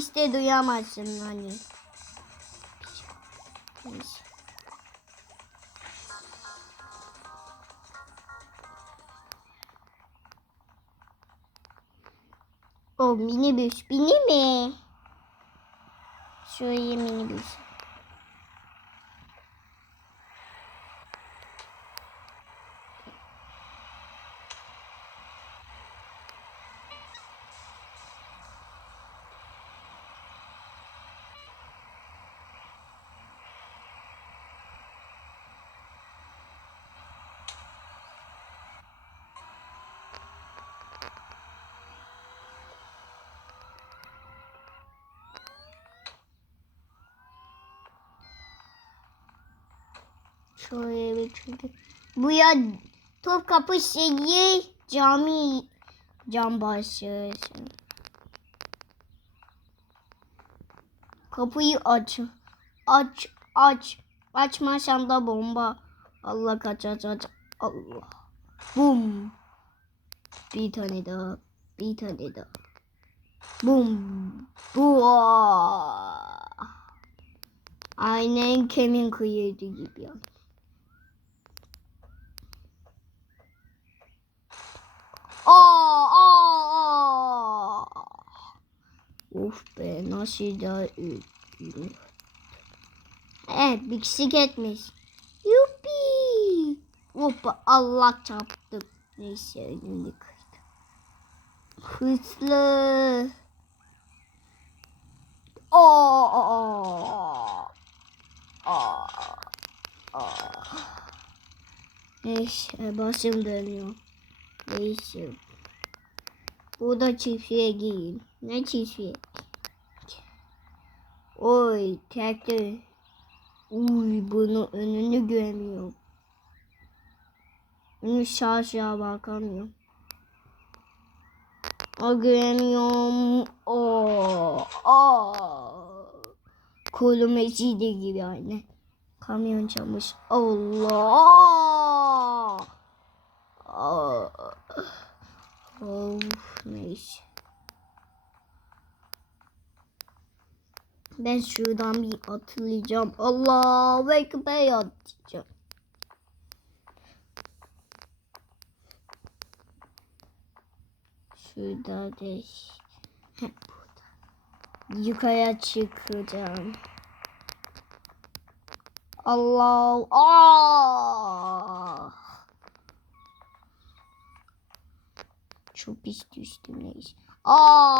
İşte duyamazsın hani. O minibüs bini mi? Şuraya minibüs. Çünkü. Bu ya Topkapı şeyi cami cambaşı. Kapıyı aç. Aç aç. Açmazsan da bomba. Allah kaç aç aç. Allah. Bum. Bir tane daha. Bir tane daha. Bum. Buaa. Aynen kemin kıyırdı gibi yani. Aa, aa, aa. Of be nasıl da. Evet bisikletmiş. Yuppi. Hoppa Allah çarptı. Neyse önünü kırdı. Hızlı. Aa, aa, aa, aa. Neyse başım dönüyor. Neyse. Burada çiftliğe giyin. Ne çiftliği? Oy traktör. Uy bunu önünü göremiyorum. Önü şaşa bakamıyorum. O göremiyorum. Oo, oo. Kolum ezildi gibi aynı. Kamyon çamış. Allah. Aa. Of neyse. Ben şuradan bir atlayacağım. Allah ekber atlayacağım. Şurada da Heh, burada. Yukarı çıkacağım. Allah ah. Çok pis düştüm neyse. Aa.